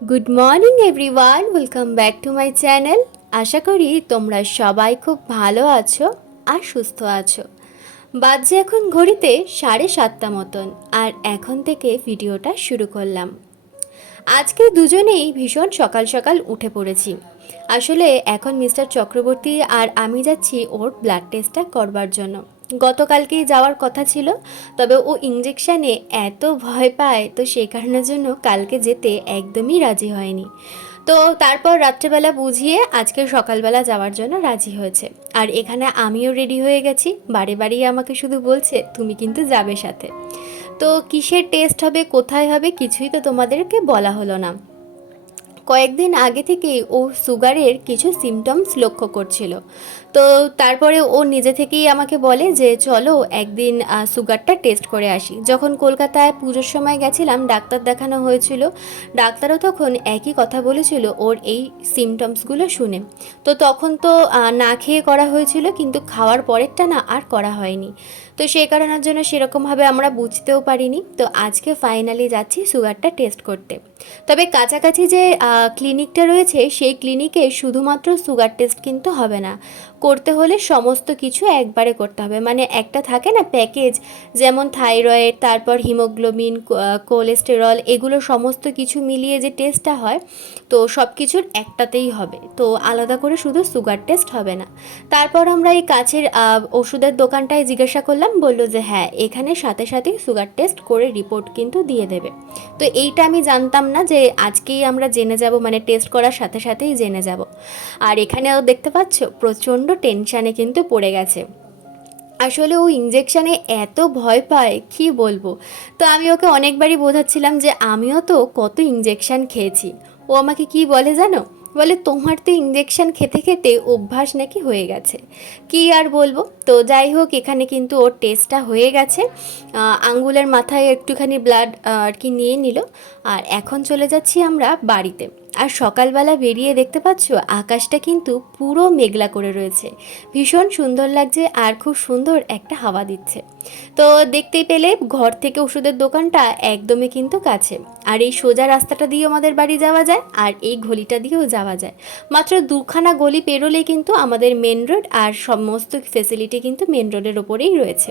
Good morning everyone welcome back to my channel আশা করি তোমরা সবাই খুব ভালো আছো আর সুস্থ আছো। বাজে এখন ঘড়িতে সাড়ে সাতটা মতন, আর এখন থেকে ভিডিওটা শুরু করলাম। আজকে দুজনেই ভীষণ সকাল সকাল উঠে পড়েছি। আসলে এখন মিস্টার চক্রবর্তী আর আমি যাচ্ছি ওর ব্লাড টেস্টটা করবার জন্য। গতকালকেই যাওয়ার কথা ছিল, তবে ও ইঞ্জেকশানে এত ভয় পায়, তো সেই কারণের জন্য কালকে যেতে একদমই রাজি হয়নি। তো তারপর রাত্রেবেলা বুঝিয়ে আজকে সকালবেলা যাওয়ার জন্য রাজি হয়েছে। আর এখানে আমিও রেডি হয়ে গেছি, বারে বাড়ি আমাকে শুধু বলছে, তুমি কিন্তু যাবে সাথে। তো কিসের টেস্ট হবে, কোথায় হবে কিছুই তো তোমাদেরকে বলা হলো না। কয়েকদিন আগে থেকেই ও সুগারের কিছু সিমটমস লক্ষ্য করছিল। তো তারপরে ও নিজে থেকেই আমাকে বলে যে, চলো একদিন সুগারটা টেস্ট করে আসি। যখন কলকাতায় পুজোর সময় গেছিলাম, ডাক্তার দেখানো হয়েছিল। ডাক্তারও তখন একই কথা বলেছিল ওর এই সিমটমসগুলো শুনে। তো তখন তো না খেয়ে করা হয়েছিল, কিন্তু খাওয়ার পরেরটা না আর করা হয়নি। তো সেই কারণের জন্য সেরকমভাবে আমরা বুঝতেও পারিনি। তো আজকে ফাইনালি যাচ্ছি সুগারটা টেস্ট করতে। তবে কাছাকাছি যে ক্লিনিকটা রয়েছে, সেই ক্লিনিকে শুধুমাত্র সুগার টেস্ট কিন্তু হবে না। করতে হলে সমস্ত কিছু একবারে করতে হবে। মানে একটা থাকে না প্যাকেজ যেমন থাইরয়েড তারপর হিমোগ্লোবিন কোলেস্টেরল এগুলো সমস্ত কিছু মিলিয়ে যে টেস্টটা হয়, তো সব কিছুর একটাতেই হবে। তো আলাদা করে শুধু সুগার টেস্ট হবে না। তারপর আমরা এই কাছের ওষুধের দোকানটায় জিজ্ঞাসা করলাম, বলল যে হ্যাঁ এখানে সাথে সাথেই সুগার টেস্ট করে রিপোর্ট কিন্তু দিয়ে দেবে। তো এইটা আমি জানতাম না যে আজকেই আমরা জেনে যাব মানে টেস্ট করার সাথে সাথেই জেনে যাব। আর এখানেও দেখতে পাচ্ছ, প্রচণ্ড টেনশানে কিন্তু পড়ে গেছে। আসলে ও ইঞ্জেকশানে এত ভয় পায়, কি বলব? তো আমি ওকে অনেকবারই বোঝাচ্ছিলাম যে আমিও তো কত ইঞ্জেকশান খেয়েছি। ও আমাকে কি বলে জানো? বলে, তোমার তো ইঞ্জেকশান খেতে খেতে অভ্যাস নাকি হয়ে গেছে। কি আর বলব? তো যাই হোক, এখানে কিন্তু ওর টেস্টটা হয়ে গেছে। আঙ্গুলের মাথায় একটুখানি ব্লাড আর কি নিয়ে নিল। আর এখন চলে যাচ্ছি আমরা বাড়িতে। আর সকালবেলা বেরিয়ে দেখতে পাচ্ছ, আকাশটা কিন্তু পুরো মেঘলা করে রয়েছে। ভীষণ সুন্দর লাগছে আর খুব সুন্দর একটা হাওয়া দিচ্ছে। তো দেখতেই পেলে ঘর থেকে ওষুধের দোকানটা একদমই কিন্তু কাছে। আর এই সোজা রাস্তাটা দিয়েও আমাদের বাড়ি যাওয়া যায় আর এই গলিটা দিয়েও যাওয়া যায়। মাত্র দুখানা গলি পেরোলেই কিন্তু আমাদের মেন রোড আর সমস্ত ফেসিলিটি কিন্তু মেন রোডের ওপরেই রয়েছে।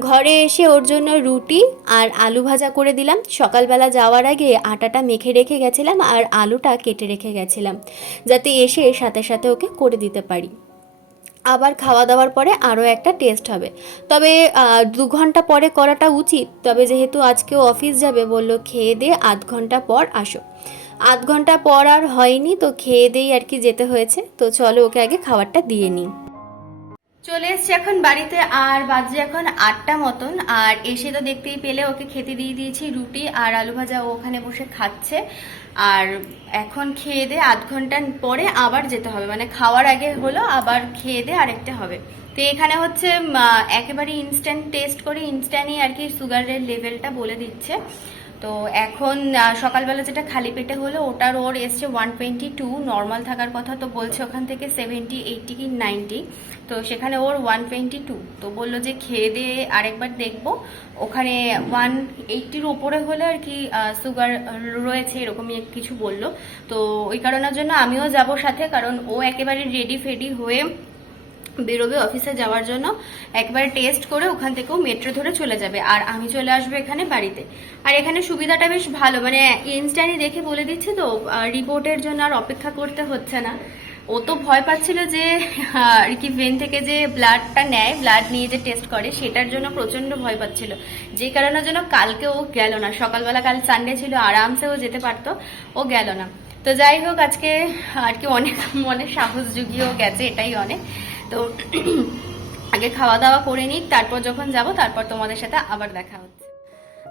ঘরে এসে ওর জন্য রুটি আর আলু ভাজা করে দিলাম। সকালবেলা যাওয়ার আগে আটাটা মেখে রেখে গেছিলাম আর আলুটা কেটে রেখে গেছিলাম, যাতে এসে সাথে সাথে ওকে করে দিতে পারি। আবার খাওয়া দাওয়ার পরে আরও একটা টেস্ট হবে। তবে দু ঘণ্টা পরে করাটা উচিত। তবে যেহেতু আজকেও অফিস যাবে, বলল খেয়ে দিয়ে আধ ঘণ্টা পর আসো। আধ ঘণ্টা পর আর হয়নি, তো খেয়ে দিয়েই আর কি যেতে হয়েছে। তো চলো ওকে আগে খাবারটা দিয়ে নিই চলে এসছি এখন বাড়িতে, আর বাজে এখন আটটা মতন। আর এসে তো দেখতেই পেলে, ওকে খেতে দিয়ে দিয়েছি রুটি আর আলু ভাজা ওখানে বসে খাচ্ছে। আর এখন খেয়ে দে আধ ঘণ্টা পরে আবার যেতে হবে। মানে খাওয়ার আগে হলো, আবার খেয়ে দে আরেকটা হবে। তো এখানে হচ্ছে একেবারে ইনস্ট্যান্ট টেস্ট করে ইনস্ট্যান্টই আর কি সুগারের লেভেলটা বলে দিচ্ছে। তো এখন সকালবেলা যেটা খালি পেটে হলো, ওটার ওর এসছে ওয়ান টোয়েন্টি টু নর্মাল থাকার কথা তো বলছে ওখান থেকে সেভেন্টি এইটটি কি নাইনটি তো সেখানে ওর ওয়ান টোয়েন্টি টু তো বলল যে খেয়ে দিয়ে আরেকবার দেখব। ওখানে ওয়ান এইটটির ওপরে হলে আর কি সুগার রয়েছে এরকমই কিছু বলল। তো ওই কারণের জন্য আমিও যাব সাথে, কারণ ও একেবারে রেডি ফেডি হয়ে বেরোবে অফিসে যাওয়ার জন্য, একবার টেস্ট করে ওখান থেকেও মেট্রো ধরে চলে যাবে। আর আমি চলে আসব এখানে বাড়িতে। আর এখানে সুবিধাটা বেশ ভালো মানে ইনস্ট্যান্টই দেখে বলে দিচ্ছে তো রিপোর্টের জন্য আর অপেক্ষা করতে হচ্ছে না। ও তো ভয় পাচ্ছিল যে আর কি ভেন থেকে যে ব্লাডটা নেয় ব্লাড নিয়ে যে টেস্ট করে, সেটার জন্য প্রচণ্ড ভয় পাচ্ছিল। যে কারণের জন্য কালকে ও গেল না। সকালবেলা কাল সানডে ছিল, আরামসে ও যেতে পারতো, ও গেল না। তো যাই হোক, আজকে আর কি অনেক মনে সাহস জুগিয়েও গেছে, এটাই অনেক। তো আগে খাওয়া দাওয়া করে নিক তারপর যখন যাব, তারপর তোমাদের সাথে আবার দেখা হচ্ছে।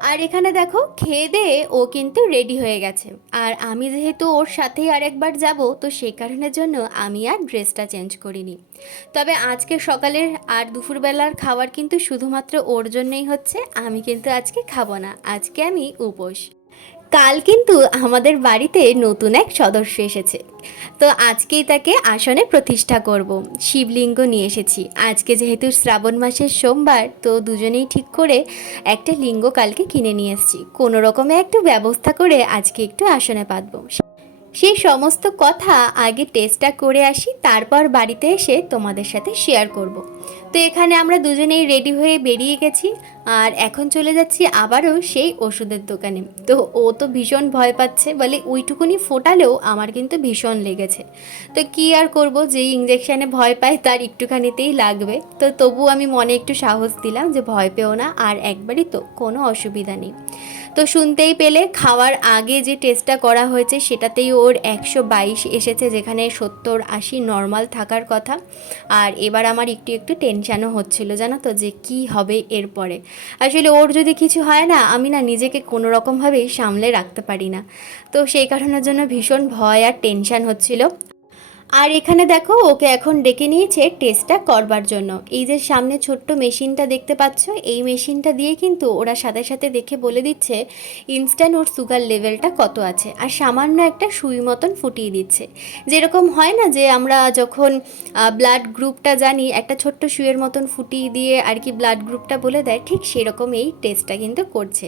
আর এখানে দেখো, খেয়ে দিয়ে ও কিন্তু রেডি হয়ে গেছে। আর আমি যেহেতু ওর সাথেই আরেকবার যাব, তো সেই কারণের জন্য আমি আর ড্রেসটা চেঞ্জ করিনি। তবে আজকে সকালের আর দুপুরবেলার খাবার কিন্তু শুধুমাত্র ওর জন্যই হচ্ছে, আমি কিন্তু আজকে খাব না। আজকে আমি উপোস। কাল কিন্তু আমাদের বাড়িতে নতুন এক সদস্য এসেছে। তো আজকেই তাকে আসনে প্রতিষ্ঠা করব। শিবলিঙ্গ নিয়ে এসেছি। আজকে যেহেতু শ্রাবণ মাসের সোমবার, তো দুজনেই ঠিক করে একটা লিঙ্গ কালকে কিনে নিয়ে এসেছি। কোনো রকমে একটু ব্যবস্থা করে আজকে একটু আসনে পাতবো। সেই সমস্ত কথা আগে টেস্টটা করে আসি, তারপর বাড়িতে এসে তোমাদের সাথে শেয়ার করব। তো এখানে আমরা দুজনেই রেডি হয়ে বেরিয়ে গেছি, আর এখন চলে যাচ্ছি আবারও সেই ওষুধের দোকানে। তো ও তো ভীষণ ভয় পাচ্ছে, বলে ওইটুকুনি ফোটালেও আমার কিন্তু ভীষণ লেগেছে। তো কি আর করব, যেই ইঞ্জেকশানে ভয় পায় তার একটুখানিতেই লাগবে। তো তবু আমি মনে একটু সাহস দিলাম যে ভয় পেও না, আর একবারই তো কোনো অসুবিধা নেই। তো শুনতেই পেলে খাওয়ার আগে যে টেস্টটা করা হয়েছে সেটাতেই ওর একশো বাইশ এসেছে, যেখানে সত্তর আশি নর্মাল থাকার কথা। আর এবার আমার একটু একটু টেনশানও হচ্ছিল, জানো তো, যে কি হবে এরপরে। আসলে ওর যদি কিছু হয় না, আমি না নিজেকে কোনো রকমভাবেই সামলে রাখতে পারি না। তো সেই কারণের জন্য ভীষণ ভয় আর টেনশান হচ্ছিল। আর এখানে দেখো, ওকে এখন ডেকে নিয়েছে টেস্টটা করবার জন্য। এই যে সামনে ছোট্ট মেশিনটা দেখতে পাচ্ছ, এই মেশিনটা দিয়ে কিন্তু ওরা সাথে সাথে দেখে বলে দিচ্ছে ইনস্ট্যান্ট ওর সুগার লেভেলটা কত আছে। আর সামান্য একটা সুই মতন ফুটিয়ে দিচ্ছে। যেরকম হয় না যে আমরা যখন ব্লাড গ্রুপটা জানি, একটা ছোট্ট সুইয়ের মতন ফুটিয়ে দিয়ে আর কি ব্লাড গ্রুপটা বলে দেয়, ঠিক সেরকম এই টেস্টটা কিন্তু করছে।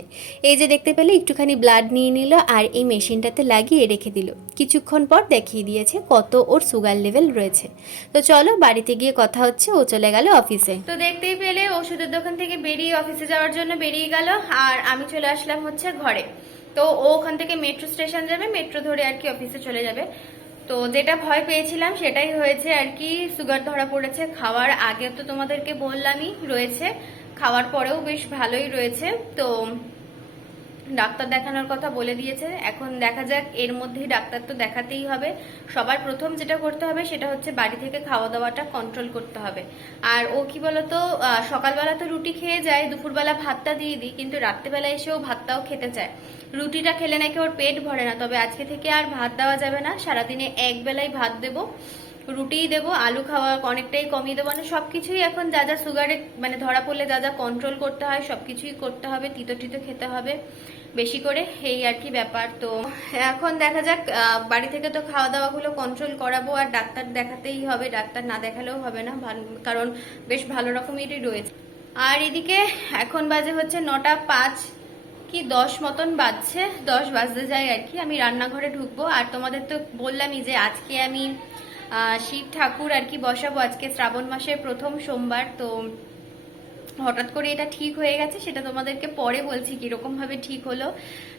এই যে দেখতে পেলে একটুখানি ব্লাড নিয়ে নিল আর এই মেশিনটাতে লাগিয়ে রেখে দিল। কিছুক্ষণ পর দেখিয়ে দিয়েছে কত ওর সুগার লেভেল রয়েছে। তো চলো বাড়িতে গিয়ে কথা হচ্ছে, ও চলে গেল অফিসে। তো দেখতেই পেলে ওষুধের দোকান থেকে বেরিয়ে অফিসে যাওয়ার জন্য বেরিয়ে গেল, আর আমি চলে আসলাম হচ্ছে ঘরে। তো ও ওখান থেকে মেট্রো স্টেশন যাবে, মেট্রো ধরে আর কি অফিসে চলে যাবে। তো যেটা ভয় পেয়েছিলাম সেটাই হয়েছে আর কি, সুগার ধরা পড়েছে, খাওয়ার আগে তো তোমাদেরকে বললামই রয়েছে, খাওয়ার পরেও বেশ ভালোই রয়েছে। তো ডাক্তার দেখানোর কথা বলে দিয়েছে। এখন দেখা যাক, এর মধ্যেই ডাক্তার তো দেখাতেই হবে। সবার প্রথম যেটা করতে হবে সেটা হচ্ছে বাড়ি থেকে খাওয়া দাওয়াটা কন্ট্রোল করতে হবে। আর ও কি বলতো সকালবেলা তো রুটি খেয়ে যায়, দুপুরবেলা ভাতটা দিয়ে দিই, কিন্তু রাত্রেবেলা এসেও ভাতটাও খেতে চায়। রুটিটা খেলে নাকি ওর পেট ভরে না, তবে আজকে থেকে আর ভাত দেওয়া যাবে না। সারাদিনে এক বেলায় ভাত দেবো। রুটিই দেবো, আলু খাওয়া অনেকটাই কমিয়ে দেবো। মানে সবকিছুই এখন যা যা সুগারে মানে ধরা পড়লে যা যা কন্ট্রোল করতে হয়, সবকিছুই করতে হবে, তিতো টিতো খেতে হবে বেশি করে, এই আর কি ব্যাপার। তো এখন দেখা যাক বাড়ি থেকে তো খাওয়া দাওয়াগুলো কন্ট্রোল করাবো, আর ডাক্তার দেখাতেই হবে, ডাক্তার না দেখালেও হবে না কারণ বেশ ভালো রকমেরই রয়েছে। আর এদিকে এখন বাজে হচ্ছে নটা পাঁচ, কি দশ মতন বাজছে, দশ বাজতে যায় আর কি। আমি রান্নাঘরে ঢুকবো, আর তোমাদের তো বললামই যে আজকে আমি শিব ঠাকুর আর কি বসাবো আজকে শ্রাবণ মাসের প্রথম সোমবার, তো হঠাৎ করে এটা ঠিক হয়ে গেছে, সেটা তোমাদেরকে পরে বলছি কীরকম ভাবে ঠিক হলো।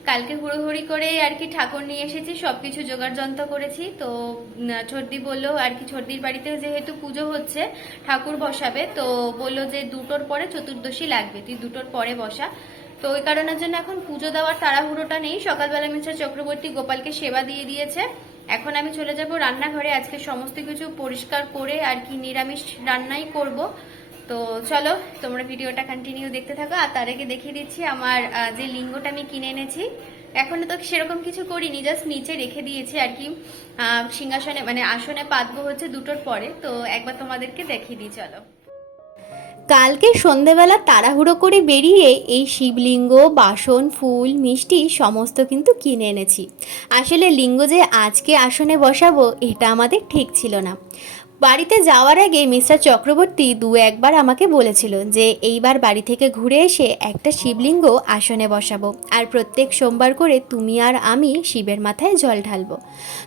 কালকে হুড়োহুড়ি করে আর কি ঠাকুর নিয়ে এসেছি, সবকিছু জোগাড় যন্ত্র করেছি, তো ছর্দি বলল আর কি ছর্দির বাড়িতে যেহেতু পুজো হচ্ছে, ঠাকুর বসাবে, তো বলল যে দুটোর পরে চতুর্দশী লাগবে, তুই দুটোর পরে বসা। তো ওই কারণের জন্য এখন পুজো দেওয়ার তাড়াহুড়োটা নেই। সকালবেলা মিস্টার চক্রবর্তী গোপালকে সেবা দিয়ে দিয়েছে। এখন আমি চলে যাব রান্নাঘরে। আজকে সমস্ত কিছু পরিষ্কার করে আর কি নিরামিষ রান্নাই করব। তো চলো, তোমরা ভিডিওটা কন্টিনিউ দেখতে থাকো। আর তার আগে দেখিয়ে দিচ্ছি আমার যে লিঙ্গটা আমি কিনে এনেছি। এখনও তো সেরকম কিছু করিনি জাস্ট নিচে রেখে দিয়েছি আর কি। সিংহাসনে মানে আসনে পাতবো হচ্ছে দুটোর পরে। তো একবার তোমাদেরকে দেখিয়ে দিই, চলো। কালকে সন্ধেবেলা তাড়াহুড়ো করে বেরিয়ে এই শিবলিঙ্গ, বাসন, ফুল, মিষ্টি সমস্ত কিন্তু কিনে এনেছি। আসলে লিঙ্গ যে আজকে আসনে বসাবো, এটা আমাদের ঠিক ছিল না। বাড়িতে যাওয়ার আগে মিস্টার চক্রবর্তী দু একবার আমাকে বলেছিল যে এইবার বাড়ি থেকে ঘুরে এসে একটা শিবলিঙ্গ আসনে বসাবো আর প্রত্যেক সোমবার করে তুমি আর আমি শিবের মাথায় জল ঢালবো।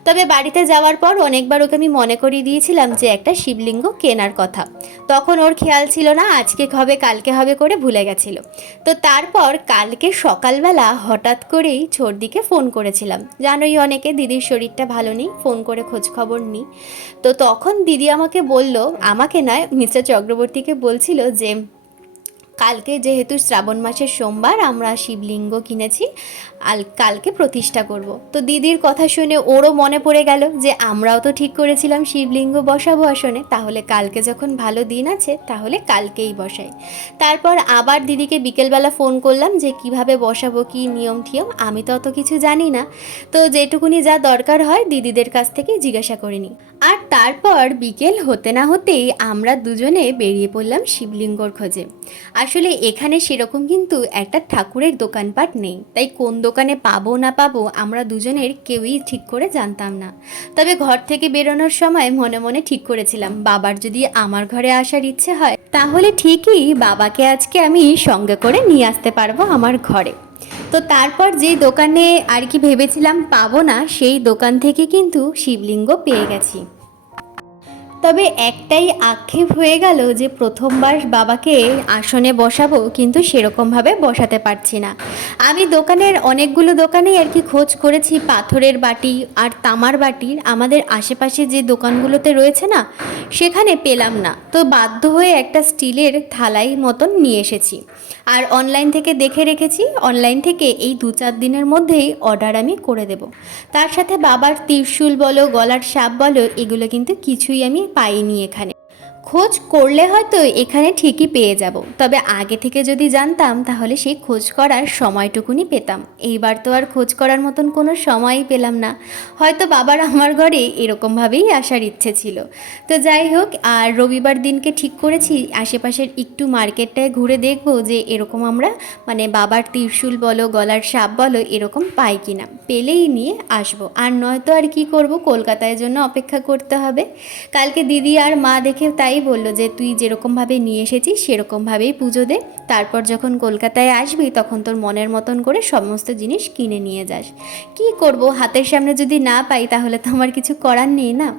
তবে বাড়িতে যাওয়ার পর অনেকবার ওকে আমি মনে করিয়ে দিয়েছিলাম যে একটা শিবলিঙ্গ কেনার কথা। তখন ওর খেয়াল ছিল না, আজকে হবে, কালকে হবে করে ভুলে গেছিল। তো তারপর কালকে সকালবেলা হঠাৎ করেই ছোটদিকে ফোন করেছিলাম। জানোই অনেকে দিদির শরীরটা ভালো নেই, ফোন করে খোঁজ খবর নিই। তো তখন দিদি আমাকে বলল, আমাকে নয় মিস্টার চক্রবর্তীকে বলছিল যে, কালকে যেহেতু শ্রাবণ মাসের সোমবার, আমরা শিবলিঙ্গ কিনেছি, আল, কালকে প্রতিষ্ঠা করব। তো দিদির কথা শুনে ওরও মনে পড়ে গেল যে, আমরাও তো ঠিক করেছিলাম শিবলিঙ্গ বসাবো আসনে তাহলে কালকে যখন ভালো দিন আছে, তাহলে কালকেই বসাই। তারপর আবার দিদিকে বিকেলবেলা ফোন করলাম যে, কীভাবে বসাবো, কি নিয়ম টিয়ম আমি তো অত কিছু জানি না। তো যেটুকুনি যা দরকার হয়, দিদিদের কাছ থেকে জিজ্ঞাসা করে নিই। আর তারপর বিকেল হতে না হতেই আমরা দুজনে বেরিয়ে পড়লাম শিবলিঙ্গর খোঁজে। আসলে এখানে সেরকম কিন্তু একটা ঠাকুরের দোকানপাট নেই। তাই কোন দোকানে পাবো না পাবো আমরা দুজনের কেউই ঠিক করে জানতাম না। তবে ঘর থেকে বেরোনোর সময় মনে মনে ঠিক করেছিলাম, বাবার যদি আমার ঘরে আসার ইচ্ছে হয়, তাহলে ঠিকই বাবাকে আজকে আমি সঙ্গে করে নিয়ে আসতে পারব আমার ঘরে। তো তারপর যে দোকানে আর কি ভেবেছিলাম পাবো না, সেই দোকান থেকে কিন্তু শিবলিঙ্গ পেয়ে গেছি। তবে একটাই আক্ষেপ হয়ে গেল যে প্রথমবার বাবাকে আসনে বসাবো, কিন্তু সেরকমভাবে বসাতে পারছি না। আমি দোকানের অনেকগুলো দোকানেই আর কি খোঁজ করেছি, পাথরের বাটি আর তামার বাটির আমাদের আশেপাশে যে দোকানগুলোতে রয়েছে না, সেখানে পেলাম না। তো বাধ্য হয়ে একটা স্টিলের থালাই মতন নিয়ে এসেছি। আর অনলাইন থেকে দেখে রেখেছি, অনলাইন থেকে এই দু চার দিনের মধ্যেই অর্ডার আমি করে দেব। তার সাথে বাবার ত্রিশূল বলো, গলার সাপ বলো, এগুলো কিন্তু কিছুই আমি পাইনি এখানে। খোঁজ করলে হয়তো এখানে ঠিকই পেয়ে যাব। তবে আগে থেকে যদি জানতাম, তাহলে সেই খোঁজ করার সময়টুকুনি পেতাম। এইবার তো আর খোঁজ করার মতন কোনো সময়ই পেলাম না। হয়তো বাবার আমার ঘরে এরকমভাবেই আসার ইচ্ছে ছিল। তো যাই হোক, আর রবিবার দিনকে ঠিক করেছি। আশেপাশের একটু মার্কেটটায় ঘুরে দেখব যে এরকম আমরা মানে বাবার ত্রিশূল বলো, গলার সাপ বলো, এরকম পাই কিনা। পেলেই নিয়ে আসব। আর নয়তো আর কি করব? কলকাতায় জন্য অপেক্ষা করতে হবে। কালকে দিদি আর মা দেখে তাই বলল যে, তুই যেরকমভাবে নিয়ে এসেছিস, সেরকমভাবেই পুজো দে। তারপর যখন কলকাতায় আসবি, তখন তোর মনের মতন করে সমস্ত জিনিস কিনে নিয়ে যাস। কি করব? হাতের সামনে যদি না পাই, তাহলে তো আমার কিছু করার নেই না?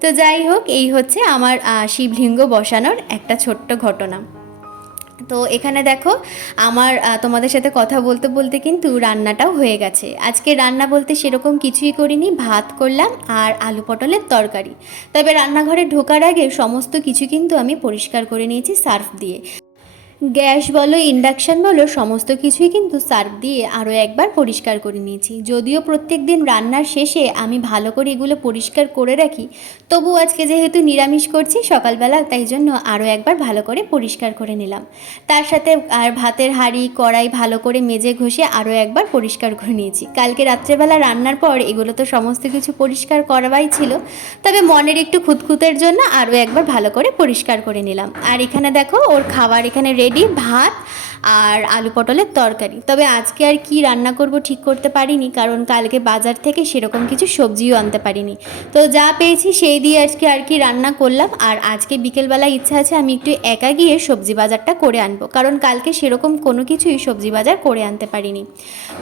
তো যাই হোক, এই হচ্ছে আমার শিবলিঙ্গ বসানোর একটা ছোট্ট ঘটনা। তো এখানে দেখো, আমার তোমাদের সাথে কথা বলতে বলতে কিন্তু রান্নাটাও হয়ে গেছে। আজকে রান্না বলতে সেরকম কিছুই করিনি, ভাত করলাম আর আলু পটলের তরকারি। তবে রান্নাঘরে ঢোকার আগে সমস্ত কিছু কিন্তু আমি পরিষ্কার করে নিয়েছি সার্ফ দিয়ে। গ্যাস বলো, ইন্ডাকশান বলো, সমস্ত কিছুই কিন্তু সার্ফ দিয়ে আরও একবার পরিষ্কার করে নিয়েছি। যদিও প্রত্যেক দিন রান্নার শেষে আমি ভালো করে এগুলো পরিষ্কার করে রাখি, তবু আজকে যেহেতু নিরামিষ করছি সকালবেলা, তাই জন্য আরও একবার ভালো করে পরিষ্কার করে নিলাম। তার সাথে আর ভাতের হাঁড়ি, কড়াই ভালো করে মেজে ঘষে আরও একবার পরিষ্কার করে নিয়েছি। কালকে রাত্রেবেলা রান্নার পর এগুলো তো সমস্ত কিছু পরিষ্কার করাবাই ছিল, তবে মনের একটু খুঁতখুতের জন্য আরও একবার ভালো করে পরিষ্কার করে নিলাম। আর এখানে দেখো, ওর খাবার এখানে রেডি ভাত আর আলু পটলের তরকারি। তবে আজকে আর কি রান্না করব ঠিক করতে পারিনি, কারণ কালকে বাজার থেকে সেরকম কিছু সবজিও আনতে পারিনি। তো যা পেয়েছি সেই দিয়ে আজকে আর কি রান্না করলাম। আর আজকে বিকেলবেলা ইচ্ছা আছে আমি একটু একা গিয়ে সবজি বাজারটা করে আনব, কারণ কালকে সেরকম কোনো কিছুই সবজি বাজার করে আনতে পারিনি।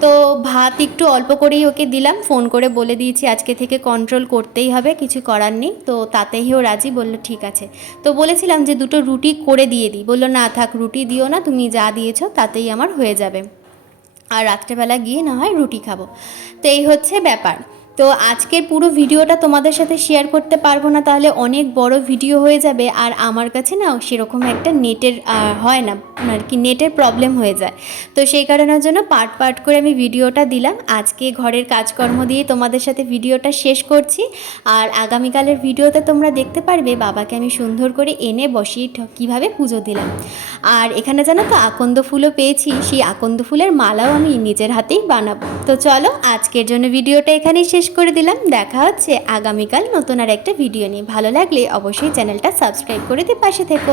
তো ভাত একটু অল্প করেই ওকে দিলাম, ফোন করে বলে দিয়েছি আজকে থেকে কন্ট্রোল করতেই হবে, কিছু করার নেই। তো তাতেই ও রাজি, বলল, ঠিক আছে। তো বলেছিলাম যে দুটো রুটি করে দিয়ে দিই। বলল, না থাক, রুটি দিও না, তুমি যা দিয়েছ তাতেই আমার হয়ে যাবে। আর রাত্রেবেলা গিয়ে না হয় রুটি খাব। তো এই হচ্ছে ব্যাপার। তো আজকের পুরো ভিডিওটা তোমাদের সাথে শেয়ার করতে পারব না, তাহলে অনেক বড় ভিডিও হয়ে যাবে। আর আমার কাছে না সেরকম একটা নেটের হয় না, আর কি নেটের প্রবলেম হয়ে যায়। তো সেই কারণের জন্য পার্ট পার্ট করে আমি ভিডিওটা দিলাম। আজকে ঘরের কাজকর্ম দিয়ে তোমাদের সাথে ভিডিওটা শেষ করছি। আর আগামীকালের ভিডিওতে তোমরা দেখতে পারবে বাবাকে আমি সুন্দর করে এনে বসিয়ে কীভাবে পুজো দিলাম। আর এখানে জানো তো আকন্দ ফুলও পেয়েছি, সেই আকন্দ ফুলের মালাও আমি নিজের হাতেই বানাবো। তো চলো আজকের জন্য ভিডিওটা এখানেই শেষ করে দিলাম। দেখা হচ্ছে আগামীকাল নতুন আর একটা ভিডিও নিয়ে। ভালো লাগলে অবশ্যই চ্যানেলটা সাবস্ক্রাইব করে দিয়ে পাশে থেকো।